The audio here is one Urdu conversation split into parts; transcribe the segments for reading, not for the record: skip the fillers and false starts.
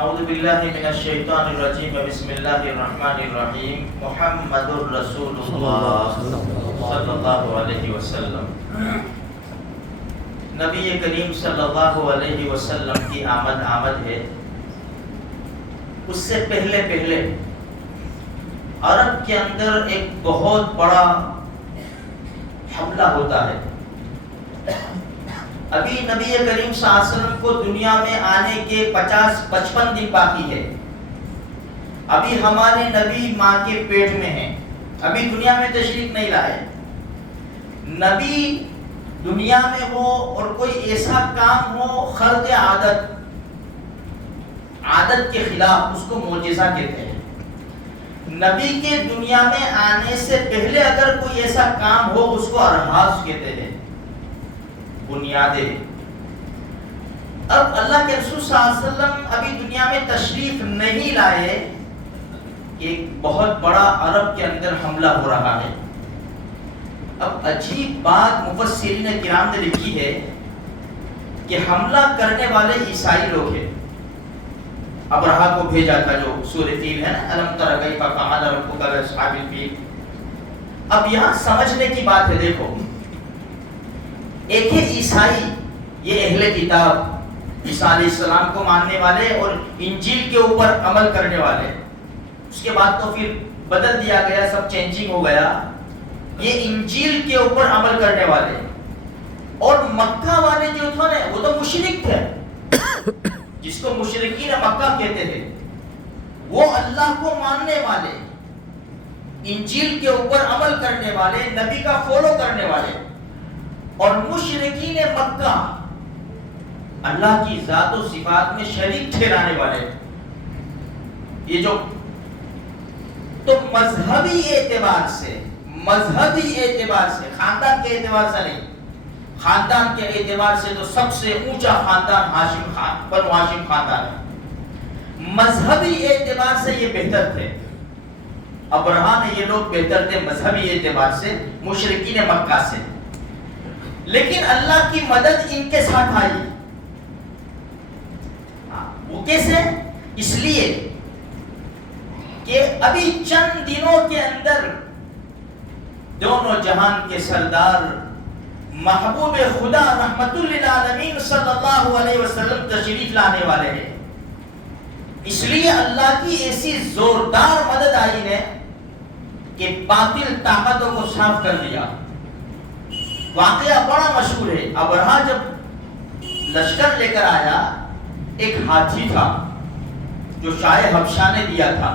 اعوذ باللہ من الشیطان الرجیم بسم اللہ الرحمن الرحیم محمد الرسول اللہ صلی اللہ علیہ وسلم۔ نبی کریم صلی اللہ علیہ وسلم کی آمد ہے۔ اس سے پہلے عرب کے اندر ایک بہت بڑا حملہ ہوتا ہے۔ ابھی نبی کریم صلی اللہ علیہ وسلم کو دنیا میں آنے کے 50-55 دن باقی ہے۔ ابھی ہمارے نبی ماں کے پیٹ میں ہیں، ابھی دنیا میں تشریف نہیں لائے۔ نبی دنیا میں ہو اور کوئی ایسا کام ہو خرق عادت کے خلاف، اس کو معجزہ کہتے ہیں۔ نبی کے دنیا میں آنے سے پہلے اگر کوئی ایسا کام ہو اس کو ارحاس کہتے ہیں، بنیادیں۔ اب اللہ کے رسول صلی اللہ علیہ وسلم ابھی دنیا میں تشریف نہیں لائے کہ ایک بہت بڑا عرب کے اندر حملہ ہو رہا ہے۔ اب عجیب بات مفسرین کرام نے لکھی ہے کہ حملہ کرنے والے عیسائی لوگ ہیں۔ ابرہا کو بھیجا تھا، جو سورۃ فیل ہے نا، الم تر کیف فعل ربک باصحاب الفیل۔ اب یہاں سمجھنے کی بات ہے، دیکھو، ایک ہے عیسائی، یہ اہل کتاب، عیسیٰ علیہ السلام کو ماننے والے اور انجیل کے اوپر عمل کرنے والے۔ اس کے بعد تو پھر بدل دیا گیا، سب چینجنگ ہو گیا۔ یہ انجیل کے اوپر عمل کرنے والے، اور مکہ والے جو تھے نا، وہ تو مشرک تھے، جس کو مشرکین مکہ کہتے تھے۔ وہ اللہ کو ماننے والے، انجیل کے اوپر عمل کرنے والے، نبی کا فالو کرنے والے، اور مشرکین مکہ اللہ کی ذات و صفات میں شریک ٹھہرانے والے۔ یہ جو تو مذہبی اعتبار سے، خاندان کے اعتبار سے نہیں، خاندان کے اعتبار سے تو سب سے اونچا خاندان بنو ہاشم خاندان ہے۔ مذہبی اعتبار سے یہ بہتر تھے، ابرہا نے یہ لوگ بہتر تھے مذہبی اعتبار سے مشرکین مکہ سے۔ لیکن اللہ کی مدد ان کے ساتھ آئی۔ وہ کیسے؟ اس لیے کہ ابھی چند دنوں کے اندر دونوں جہان کے سردار محبوب خدا رحمت للعالمین صلی اللہ علیہ وسلم تشریف لانے والے ہیں۔ اس لیے اللہ کی ایسی زوردار مدد آئی ہے کہ باطل طاقتوں کو صاف کر دیا۔ واقعہ بڑا مشہور ہے۔ ابرہا جب لشکر لے کر آیا، ایک ہاتھی تھا جو شاہ حبشہ نے دیا تھا۔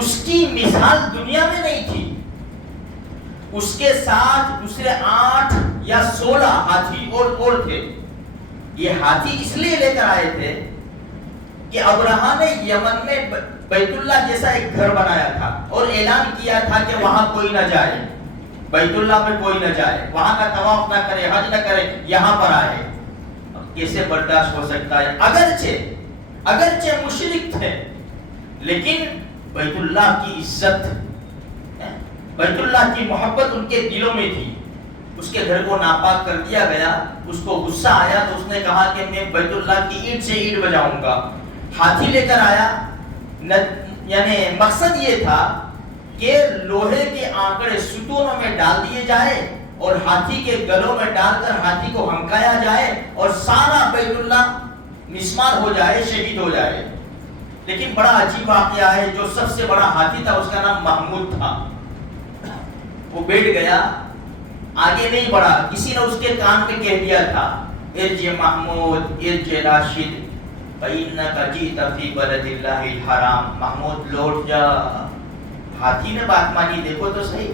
اس کی مثال دنیا میں نہیں تھی۔ اس کے ساتھ دوسرے 8 یا 16 ہاتھی اور تھے۔ یہ ہاتھی اس لیے لے کر آئے تھے کہ ابرہا نے یمن میں بیت اللہ جیسا ایک گھر بنایا تھا اور اعلان کیا تھا کہ وہاں کوئی نہ جائے، بیت اللہ پہ کوئی نہ جائے، وہاں کا طواف نہ کرے، حج نہ کرے، یہاں پر آئے۔ کیسے برداشت ہو سکتا ہے؟ اگرچہ مشرک تھے، لیکن بیت اللہ کی عزت، بیت اللہ کی محبت ان کے دلوں میں تھی۔ اس کے گھر کو ناپاک کر دیا گیا، اس کو غصہ آیا تو اس نے کہا کہ میں بیت اللہ کی اینٹ سے اینٹ بجاؤں گا۔ ہاتھی لے کر آیا، یعنی مقصد یہ تھا کہ لوہے کے آنکڑے ستونوں میں ڈال دیے جائے اور ہاتھی کے گلوں میں ڈال کر ہاتھی کو ہمکایا جائے اور سارا بیت اللہ مسمار ہو جائے، شہید ہو جائے۔ لیکن بڑا عجیب واقعہ ہے، جو سب سے بڑا ہاتھی تھا اس کا نام محمود تھا۔ وہ بیٹھ گیا، آگے نہیں بڑھا۔ کسی نے اس کے کان میں کہہ دیا تھا، ارجع محمود ارجع راشد فإنک جئت فی بلد اللہ الحرام۔ محمود لوٹ جا۔ ہاتھی نے بات مانی، دیکھو تو صحیح،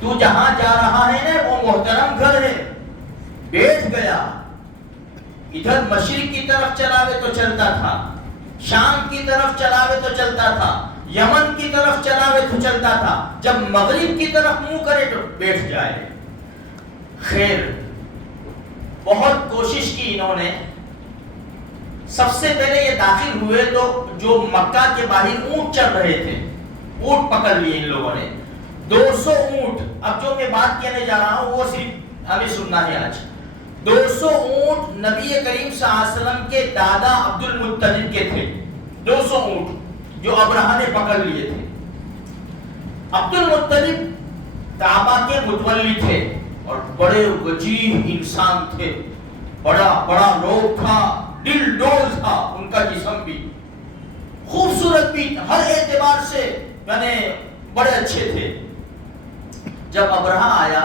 تو جہاں جا رہا ہے نا وہ محترم گھر ہے۔ بیٹھ گیا، ادھر مشرق کی طرف چلاوے تو چلتا تھا، شام کی طرف چلاوے تو چلتا تھا، یمن کی طرف چلاوے تو چلتا تھا، جب مغرب کی طرف منہ کرے تو بیٹھ جائے۔ خیر، بہت کوشش کی انہوں نے۔ سب سے پہلے یہ داخل ہوئے تو جو مکہ کے باہر اونٹ چل رہے تھے، اونٹ پکڑ لیے ان لوگوں نے، 200 اونٹ۔ اب جو میں بات کہنے جا رہا ہوں وہ صرف ہمیں سننا ہے آج۔ 200 اونٹ نبی کریم صلی اللہ علیہ وسلم کے دادا عبد المطلب کے تھے. 200 اونٹ جو ابرہہ نے پکڑ لیے تھے. عبد المطلب کعبہ کے متولی تھے اور بڑے وجیح انسان تھے. بڑا لوگ تھا, دل ڈول تھا ان کا جسم بھی, خوبصورت بھی, ہر اعتبار سے یعنی بڑے اچھے تھے. جب ابرہہ آیا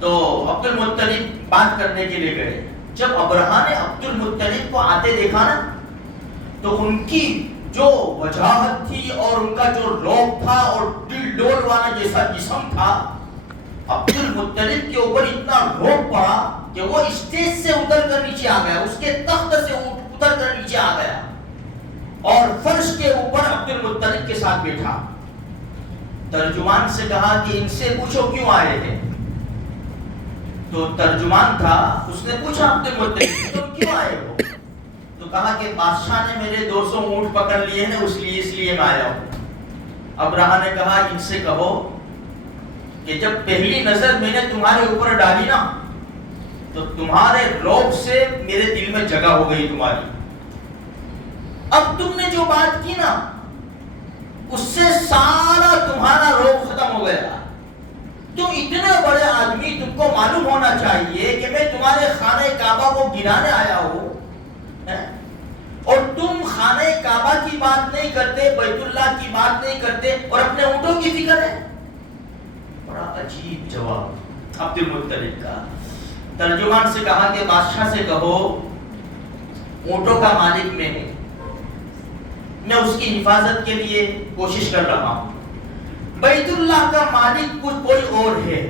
تو عبد المطلب بات کرنے کے لیے گئے. جب ابرہہ نے عبد المطلب کو آتے دیکھا نا تو ان کی جو وجاہت تھی اور ان کا جو روب تھا اور دل ڈول والا جیسا جسم تھا, عبد المطلب کے اوپر اتنا روب پڑا کہ وہ اسٹیج سے اتر کر نیچے آ گیا, اس کے تخت سے اتر کر نیچے آ گیا اور فرش کے اوپر عبد المطلب کے ساتھ بیٹھا. ترجمان سے کہا کہ ان سے پوچھو کیوں آئے ہیں. تو ترجمان تھا, اس نے پوچھا عبد المطلب تم کیوں آئے ہو؟ تو کہا کہ بادشاہ نے میرے 200 اونٹ پکڑ لیے ہیں, اس لیے میں آیا ہوں. ابرہہ نے کہا ان سے کہو کہ جب پہلی نظر میں نے تمہارے اوپر ڈالی نا تو تمہارے روب سے میرے دل میں جگہ ہو گئی تمہاری. اب تم نے جو بات کی نا اس سے سارا تمہارا روب ختم ہو گیا. تم اتنے بڑے آدمی, تم کو معلوم ہونا چاہیے کہ میں تمہارے خانہ کعبہ کو گرانے آیا ہوں اور تم خانہ کعبہ کی بات نہیں کرتے, بیت اللہ کی بات نہیں کرتے اور اپنے اونٹوں کی فکر ہے. بڑا عجیب جواب عبد المطلب کا. ترجمان سے کہا کہ بادشاہ سے کہو اونٹوں کا مالک میں ہوں, میں اس کی حفاظت کے لیے کوشش کر رہا ہوں. بیت اللہ کا مالک کچھ کوئی اور ہے,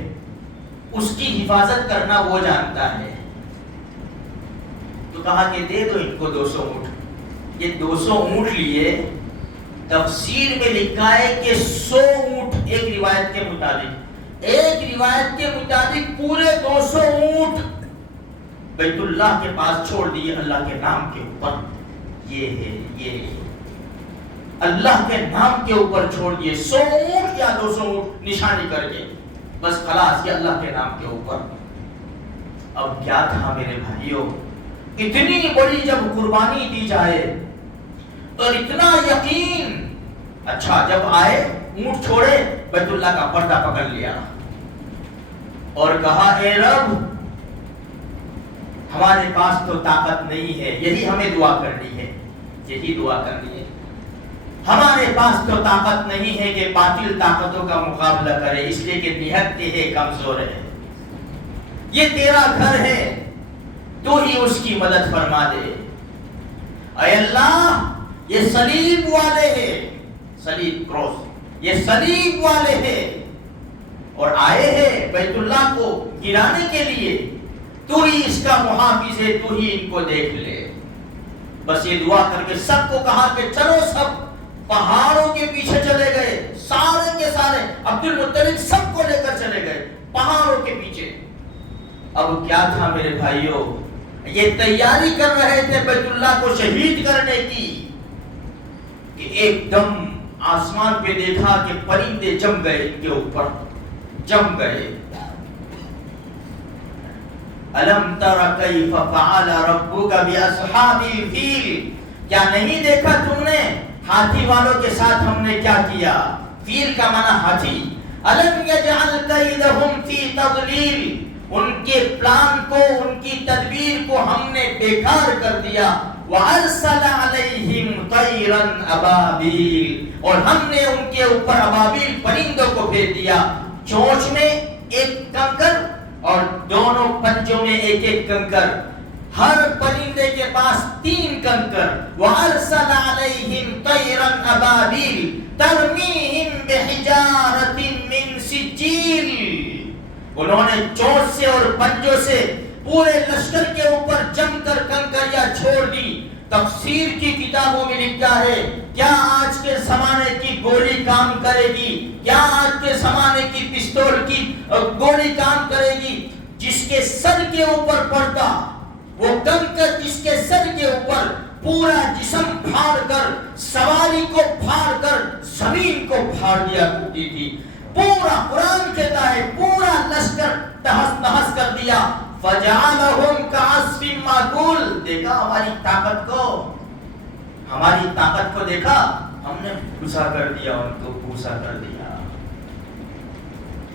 اس کی حفاظت کرنا وہ جانتا ہے. تو کہا کہ دے دو ان کو 200 اونٹ. یہ 200 اونٹ لیے. تفسیر میں لکھا ہے کہ 100 اونٹ ایک روایت کے مطابق پورے 200 اونٹ بیت اللہ کے پاس چھوڑ دیے اللہ کے نام کے اوپر. یہ اللہ کے نام کے اوپر چھوڑ دیے 100 اونٹ یا 200 اونٹ نشانی کر کے, بس خلاص یہ اللہ کے نام کے اوپر. اب کیا تھا میرے بھائیوں, اتنی بڑی جب قربانی دی جائے اور اتنا یقین. اچھا جب آئے اونٹ چھوڑے, بیت اللہ کا پردہ پکڑ لیا اور کہا اے رب ہمارے پاس تو طاقت نہیں ہے, یہی ہمیں دعا کرنی ہے. ہمارے پاس تو طاقت نہیں ہے کہ باطل طاقتوں کا مقابلہ کرے, اس لیے کہ نہت ہے کمزور ہے. یہ تیرا گھر ہے, تو ہی اس کی مدد فرما دے. اے اللہ یہ صلیب والے ہیں, صلیب کراس, یہ صلیب والے ہیں اور آئے ہیں بیت اللہ کو گرانے کے لیے, تو ہی اس کا محافظ ہے, تو ہی ان کو دیکھ لے. بس یہ دعا کر کے سب کو کہا کہ چلو سب پہاڑوں کے پیچھے چلے گئے. سارے کے سارے عبد المطلب سب کو لے کر چلے گئے پہاڑوں کے پیچھے. اب کیا تھا میرے بھائیوں, یہ تیاری کر رہے تھے بیت اللہ کو شہید کرنے کی کہ ایک دم آسمان پہ دیکھا کہ پرندے جم گئے, ان کے اوپر جم گئے. الم تر کیف فعل ربک باصحاب الفیل, کیا نہیں دیکھا تم نے ہاتھی والوں کے ساتھ ہم نے کیا کیا. فیل کا معنی ہاتھی. الم یجعل کیدہم فی تضلیل, ان کے پلان کو, ان کی تدبیر کو ہم نے بیکار کر دیا. وارسل علیہم طیرا ابابیل, اور ہم نے ان کے اوپر ابابیل پرندوں کو بھیج دیا. چونچ میں ایک کنکر اور دونوں پنجوں میں ایک ایک کنکر, ہر پرندے کے پاس 3 کنکر. وارسل علیہم طیرا ابابیل ترمیہم بحجارۃ من سجیل, انہوں نے چونچ سے اور پنجوں سے پورے لشکر کے اوپر جم کر کنکریاں چھوڑ دی. تفسیر کی کتابوں میں لکھا ہے کیا آج کے زمانے کی گولی کام کرے گی, کیا آج کے زمانے کی پستول کی گولی کام کرے گی. جس کے سر کے اوپر پڑتا وہ کنکر, جس کے سر کے اوپر پورا جسم پھاڑ کر, سواری کو پھاڑ کر زمین کو پھاڑ دیا کرتی تھی. پورا قرآن کہتا ہے پورا لشکر تہس نہس کر دیا. فجعلهم كعصف مأكول. دیکھا ہماری طاقت کو دیکھا، ہم نے بھوسا کر دیا، ان کو بھوسا کر دیا.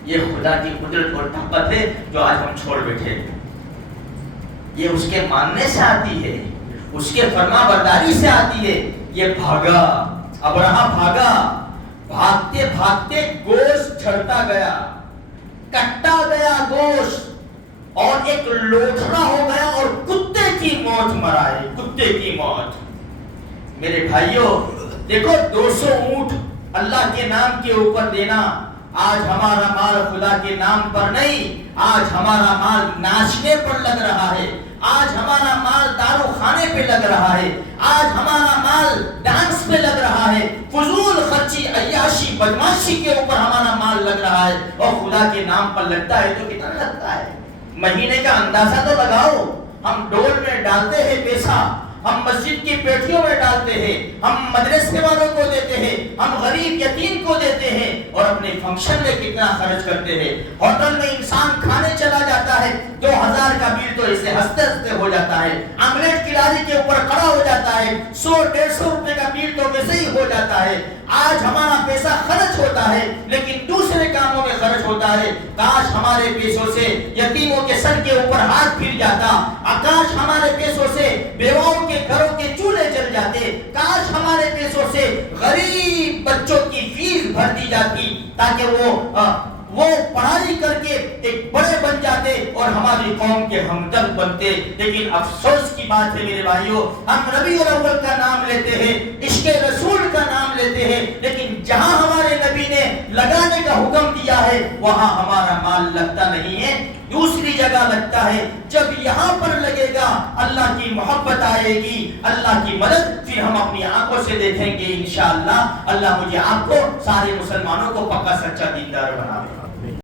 یہ خدا کی قدرت اور طاقت ہے جو آج ہم چھوڑ بیٹھے. یہ اس کے ماننے سے آتی ہے، اس کے فرما برداری سے آتی ہے. یہ بھاگا، ابراہا بھاگا، بھاگتے بھاگتے گوشت جھڑتا گیا، کٹا گیا گوشت، اور ایک لوٹھڑا ہو گیا اور کتے کی موت مرائے، کتے کی موت. میرے بھائیوں دیکھو، 200 اونٹ اللہ کے نام کے اوپر دینا. آج ہمارا مال خدا کے نام پر نہیں، آج ہمارا مال ناچنے پر لگ رہا ہے، آج ہمارا مال دارو خانے پہ لگ رہا ہے، آج ہمارا مال ڈانس پہ لگ رہا ہے، فضول خرچی، عیاشی، بدماشی کے اوپر ہمارا مال لگ رہا ہے. اور خدا کے نام پر لگتا ہے تو کتنا لگتا ہے؟ مہینے کا اندازہ تو لگاؤ. ہم ڈول میں ڈالتے ہیں پیسہ، ہم مسجد کی پیٹیوں میں ڈالتے ہیں، ہم مدرسے والوں کو دیتے ہیں، ہم غریب یتیم کو دیتے ہیں، اور اپنے فنکشن میں کتنا خرچ کرتے ہیں. ہوٹل میں انسان کھانے چلا جاتا ہے، 2000 کا بل تو اسے ہنستے ہنستے ہو جاتا ہے. آملیٹ کی لاری کے اوپر کھڑا ہو جاتا ہے، 100-150 روپے کا بل تو ویسے ہی ہو جاتا ہے. آج ہمارا پیسہ خرچ ہوتا ہے لیکن دوسرے کاموں میں خرچ ہوتا ہے. کاش ہمارے پیسوں سے یتیموں کے سر کے اوپر ہاتھ پھر جاتا، کاش ہمارے پیسوں سے بیواؤں کے گھروں کے چولہے جل جاتے، کاش ہمارے پیسوں سے غریب بچوں کی فیس بھر دی جاتی تاکہ وہ پڑھائی کر کے ایک بڑے بن جاتے اور ہماری قوم کے ہمدرد بنتے. لیکن افسوس کی بات ہے میرے بھائیوں، ہم ربیع الاول کا نام لیتے ہیں، عشق رسول کا نام لیتے ہیں، لیکن جہاں ہمارے نبی نے لگانے کا حکم دیا ہے وہاں ہمارا مال لگتا نہیں ہے، دوسری جگہ لگتا ہے. جب یہاں پر لگے گا اللہ کی محبت آئے گی، اللہ کی مدد پھر ہم اپنی آنکھوں سے دیکھیں گے انشاءاللہ. اللہ مجھے آپ کو سارے مسلمانوں کو پکا سچا دیندار بنائے.